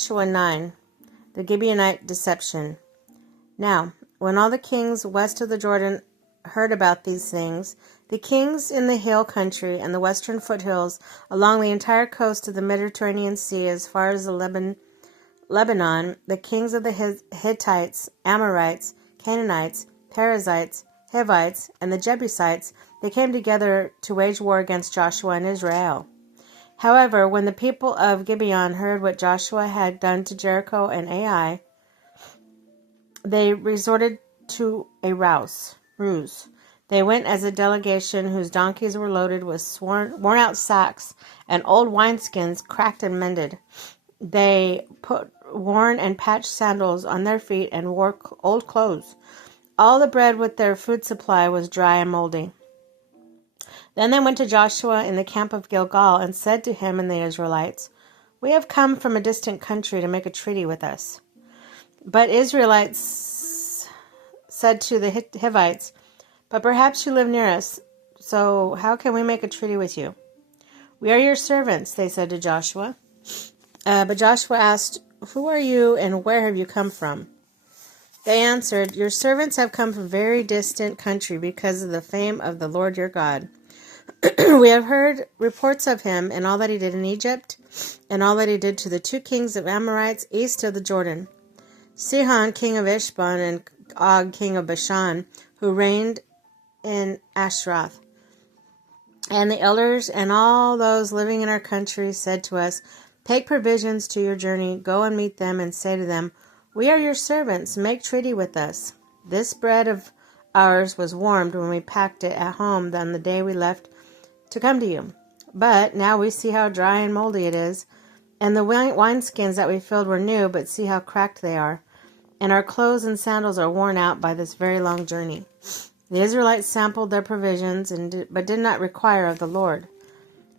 Joshua 9. The Gibeonite Deception. Now, when all the kings west of the Jordan heard about these things, the kings in the hill country and the western foothills along the entire coast of the Mediterranean Sea as far as the Lebanon, the kings of the Hittites, Amorites, Canaanites, Perizzites, Hivites, and the Jebusites, they came together to wage war against Joshua and Israel. However, when the people of Gibeon heard what Joshua had done to Jericho and Ai, they resorted to a ruse. They went as a delegation whose donkeys were loaded with worn-out sacks and old wineskins cracked and mended. They put worn and patched sandals on their feet and wore old clothes. All the bread with their food supply was dry and moldy. Then they went to Joshua in the camp of Gilgal and said to him and the Israelites, "We have come from a distant country to make a treaty with us." But Israelites said to the Hivites, "But perhaps you live near us, so how can we make a treaty with you?" "We are your servants," they said to Joshua. But Joshua asked, "Who are you and where have you come from?" They answered, "Your servants have come from a very distant country because of the fame of the Lord your God. We have heard reports of him and all that he did in Egypt and all that he did to the two kings of Amorites east of the Jordan, Sihon, king of Heshbon, and Og, king of Bashan, who reigned in Ashtaroth. And the elders and all those living in our country said to us, 'Take provisions to your journey, go and meet them, and say to them, "We are your servants, make treaty with us." This bread of ours was warmed when we packed it at home on the day we left to come to you. But now we see how dry and moldy it is, and the wineskins that we filled were new, but see how cracked they are, and our clothes and sandals are worn out by this very long journey.' The Israelites sampled their provisions, but did not require of the Lord.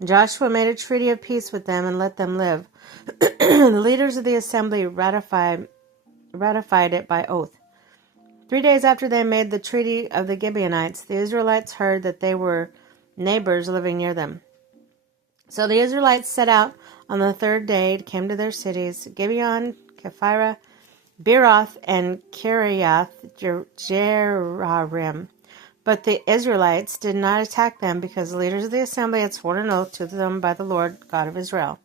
Joshua made a treaty of peace with them and let them live. The leaders of the assembly ratified it by oath. 3 days after they made the treaty of the Gibeonites, the Israelites heard that they were neighbors living near them. So the Israelites set out on the third day, came to their cities, Gibeon, Kephirah, Beeroth, and Kiriath Jearim. But the Israelites did not attack them because the leaders of the assembly had sworn an oath to them by the Lord God of Israel.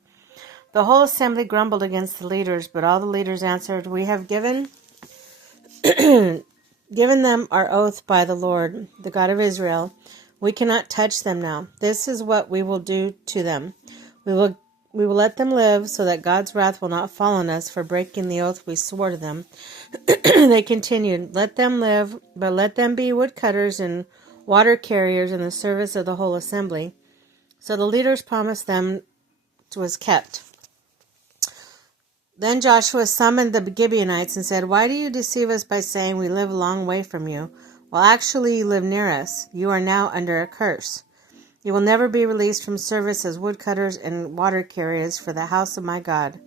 The whole assembly grumbled against the leaders, but all the leaders answered, "We have given them our oath by the Lord, the God of Israel. We cannot touch them now. This is what we will do to them. We will let them live so that God's wrath will not fall on us for breaking the oath we swore to them." They continued, "Let them live, but let them be woodcutters and water carriers in the service of the whole assembly." So the leaders' promise them was kept. Then Joshua summoned the Gibeonites and said, "Why do you deceive us by saying we live a long way from you, while actually you live near us? You are now under a curse. You will never be released from service as woodcutters and water carriers for the house of my God."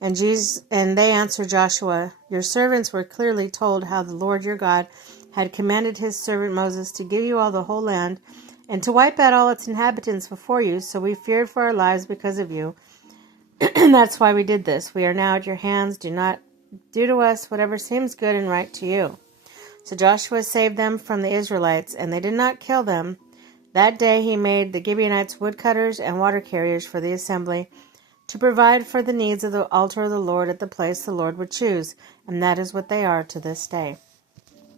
And they answered Joshua, "Your servants were clearly told how the Lord your God had commanded his servant Moses to give you all the whole land and to wipe out all its inhabitants before you, so we feared for our lives because of you. That's why we did this. We are now at your hands. Do not do to us whatever seems good and right to you." So Joshua saved them from the Israelites, and they did not kill them. That day he made the Gibeonites woodcutters and water carriers for the assembly, to provide for the needs of the altar of the Lord at the place the Lord would choose, and that is what they are to this day.